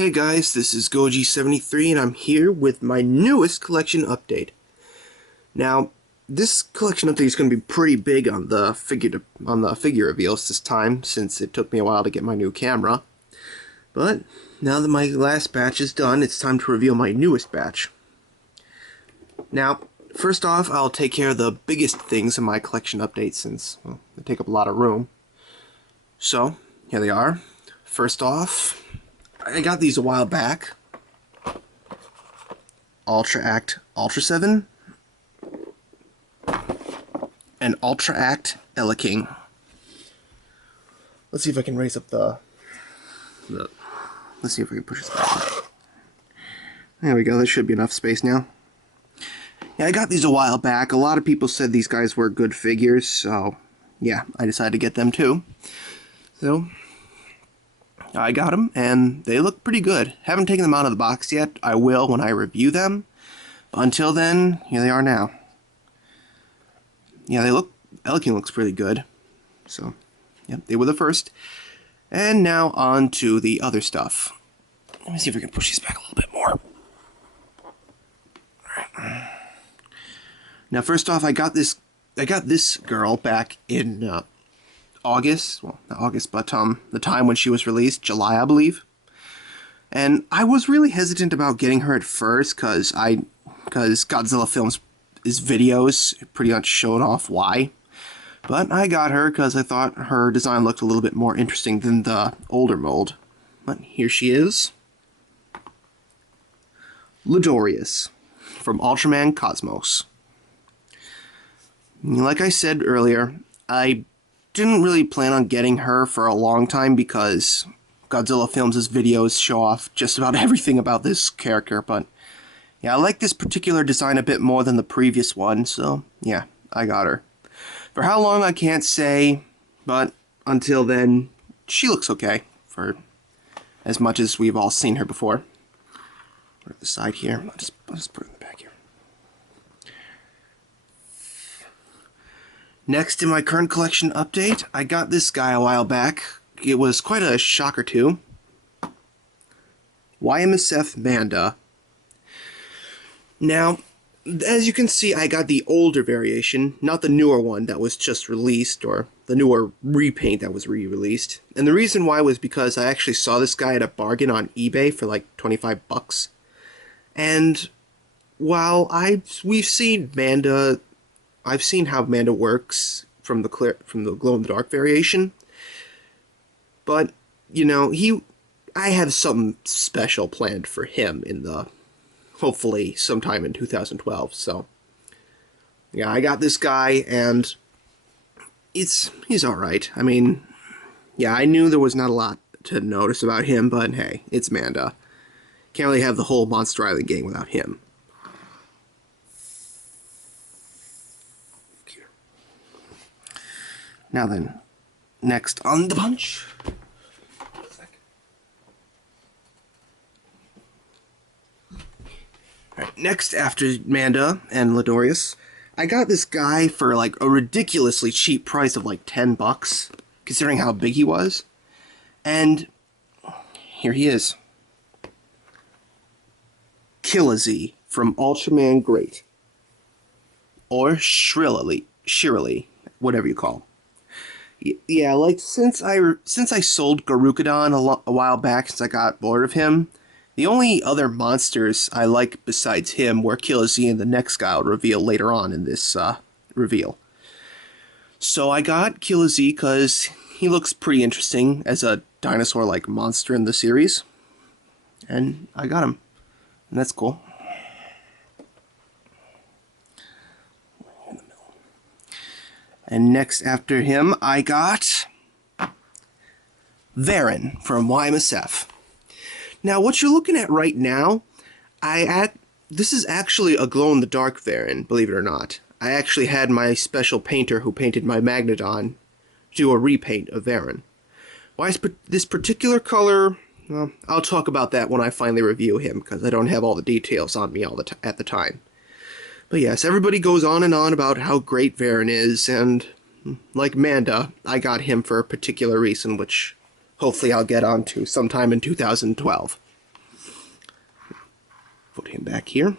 Hey guys, this is Goji73 and I'm here with my newest collection update. Now, this collection update is going to be pretty big on the figure reveals this time, since it took me a while to get my new camera. But now that my last batch is done, it's time to reveal my newest batch. Now, first off, I'll take care of the biggest things in my collection update since, well, they take up a lot of room. So, here they are. First off, I got these a while back. Ultra Act Ultra 7 and Ultra Act Ella King. Let's see if I can raise up let's see if we can push this back. There we go, there should be enough space now. Yeah, I got these a while back. A lot of people said these guys were good figures, so yeah, I decided to get them too. So I got them, and they look pretty good. Haven't taken them out of the box yet. I will when I review them. But until then, here they are now. Yeah, Ella King looks pretty good. So, yeah, they were the first. And now on to the other stuff. Let me see if we can push these back a little bit more. Alright. Now, first off, I got this girl back in August, well, not August, but the time when she was released, July, I believe. And I was really hesitant about getting her at first, because Godzilla Films' videos pretty much showed off why. But I got her because I thought her design looked a little bit more interesting than the older mold. But here she is. Ladorius from Ultraman Cosmos. Like I said earlier, I didn't really plan on getting her for a long time because Godzilla Films' videos show off just about everything about this character, but yeah, I like this particular design a bit more than the previous one, so yeah, I got her. For how long, I can't say, but until then, she looks okay, for as much as we've all seen her before. Put it at the side here, I'll just put it in the back here. Next in my current collection update, I got this guy a while back. It was quite a shocker too. y-msf Manda. Now, as you can see, I got the older variation, not the newer one that was just released, or the newer repaint that was re-released. And the reason why was because I actually saw this guy at a bargain on eBay for like 25 bucks. And while we've seen Manda, I've seen how Manda works from the glow-in-the-dark variation, but, you know, I have something special planned for him hopefully sometime in 2012, so, yeah, I got this guy, and he's alright. I mean, yeah, I knew there was not a lot to notice about him, but hey, it's Manda. Can't really have the whole Monster Island gang without him. Now then, next on the bunch. Alright, next after Manda and Ladorius, I got this guy for like a ridiculously cheap price of like 10 bucks, considering how big he was. And here he is. Killazee from Ultraman Great. Or Shirley, whatever you call. Yeah, like, since I sold Garukadon a while back, since I got bored of him, the only other monsters I like besides him were Killazee and the next guy I'll reveal later on in this reveal. So I got Killazee because he looks pretty interesting as a dinosaur-like monster in the series. And I got him. And that's cool. And next after him, I got Varan from y-msf. Now, what you're looking at right now, this is actually a glow-in-the-dark Varan, believe it or not. I actually had my special painter who painted my Magnodon do a repaint of Varan. Why is this particular color? Well, I'll talk about that when I finally review him, because I don't have all the details on me at the time. But yes, everybody goes on and on about how great Varan is, and like Manda, I got him for a particular reason, which hopefully I'll get onto sometime in 2012. Put him back here.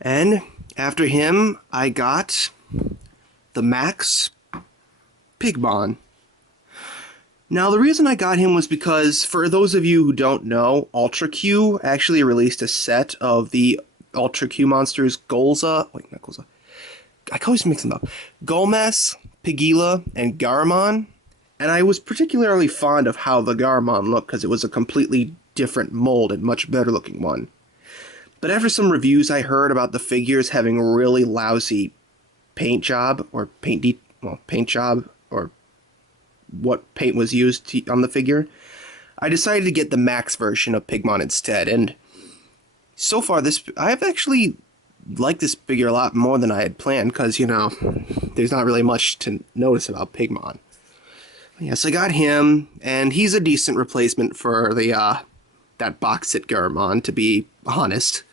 And after him, I got the Max Pigmon. Now, the reason I got him was because, for those of you who don't know, Ultra Q actually released a set of the Ultra Q monsters Golza. Wait, not Golza. I always mix them up. Golmas, Pigila, and Garamon. And I was particularly fond of how the Garamon looked because it was a completely different mold and much better looking one. But after some reviews I heard about the figures having a really lousy paint job, or paint job, or what paint was used on the figure, I decided to get the Max version of Pigmon instead. And so far, I've actually liked this figure a lot more than I had planned, because, you know, there's not really much to notice about Pigmon. Yes, I got him, and he's a decent replacement for the that box set Garamon, to be honest.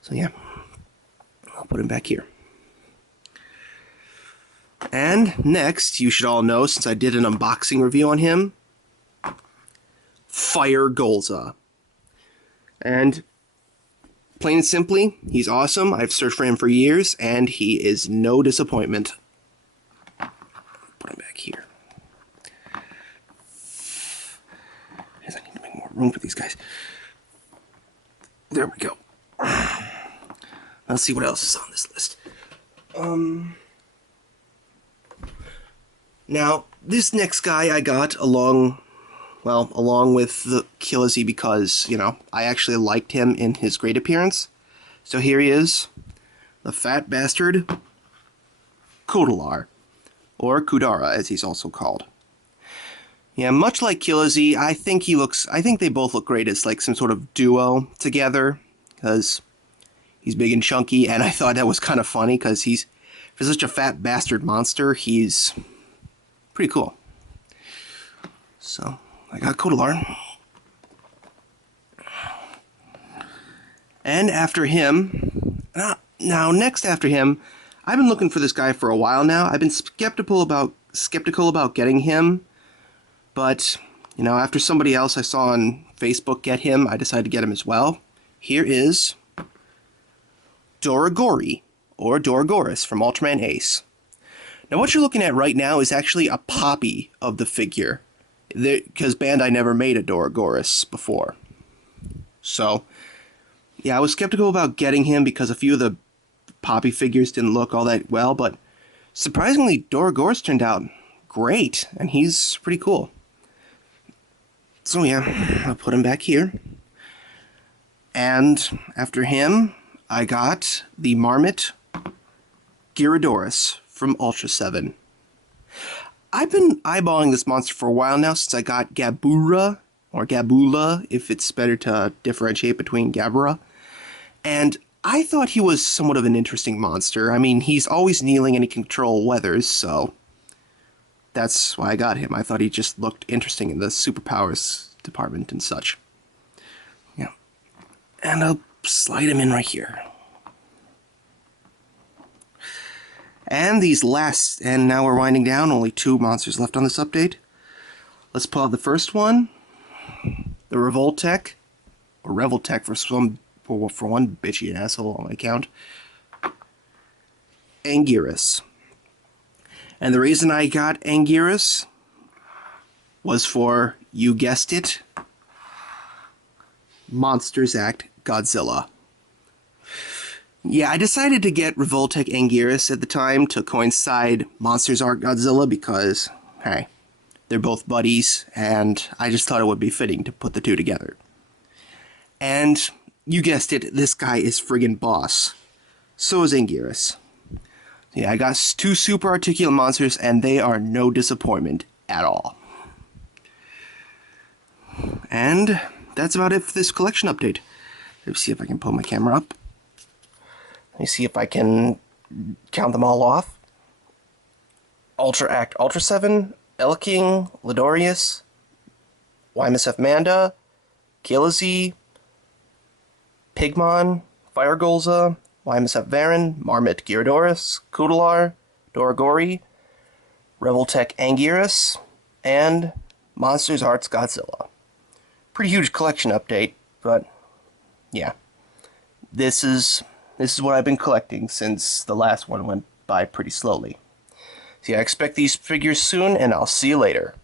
So yeah, I'll put him back here. And next, you should all know, since I did an unboxing review on him, Fire Golza. And plain and simply, he's awesome. I've searched for him for years, and he is no disappointment. Put him back here. I need to make more room for these guys. There we go. Let's see what else is on this list. Now, this next guy I got along with the Killazee because, you know, I actually liked him in his great appearance. So here he is, the fat bastard Kodalar, or Kudara as he's also called. Yeah, much like Killazee, I think they both look great as like some sort of duo together, because he's big and chunky, and I thought that was kind of funny, because for such a fat bastard monster, he's pretty cool. So, I got Kodalar. And after him, next after him, I've been looking for this guy for a while now. I've been skeptical about getting him, but, you know, after somebody else I saw on Facebook get him, I decided to get him as well. Here is Doragori, or Dorogoris from Ultraman Ace. Now, what you're looking at right now is actually a copy of the figure, because Bandai never made a Dorogoris before. So, yeah, I was skeptical about getting him because a few of the poppy figures didn't look all that well, but surprisingly, Dorogoris turned out great, and he's pretty cool. So yeah, I'll put him back here. And after him, I got the Marmot Gyaradoris from Ultra 7. I've been eyeballing this monster for a while now since I got Gabura, or Gabula, if it's better to differentiate between Gabura. And I thought he was somewhat of an interesting monster. I mean, he's always kneeling and he can control weathers, so that's why I got him. I thought he just looked interesting in the superpowers department and such. Yeah. And I'll slide him in right here. And and now we're winding down, only 2 monsters left on this update. Let's pull out the first one, the Revoltech, or Revoltech for one bitchy asshole on my account, Anguirus. And the reason I got Anguirus was for, you guessed it, Monsters Act Godzilla. Yeah, I decided to get Revoltech Anguirus at the time to coincide Monsters Art Godzilla because, hey, they're both buddies, and I just thought it would be fitting to put the two together. And, you guessed it, this guy is friggin' boss. So is Anguirus. Yeah, I got 2 super articulate monsters, and they are no disappointment at all. And that's about it for this collection update. Let me see if I can pull my camera up. Let me see if I can count them all off. Ultra Act Ultra 7, Elking, Lidorius, y-msf Manda, Killazee, Pigmon, Fire Golza, y-msf Varan, Marmot Gyaradoris, Kodalar, Doragori, Revoltech Anguirus, and Monsters Arts Godzilla. pretty huge collection update, but yeah. This is what I've been collecting since the last one went by pretty slowly. So yeah, I expect these figures soon, and I'll see you later.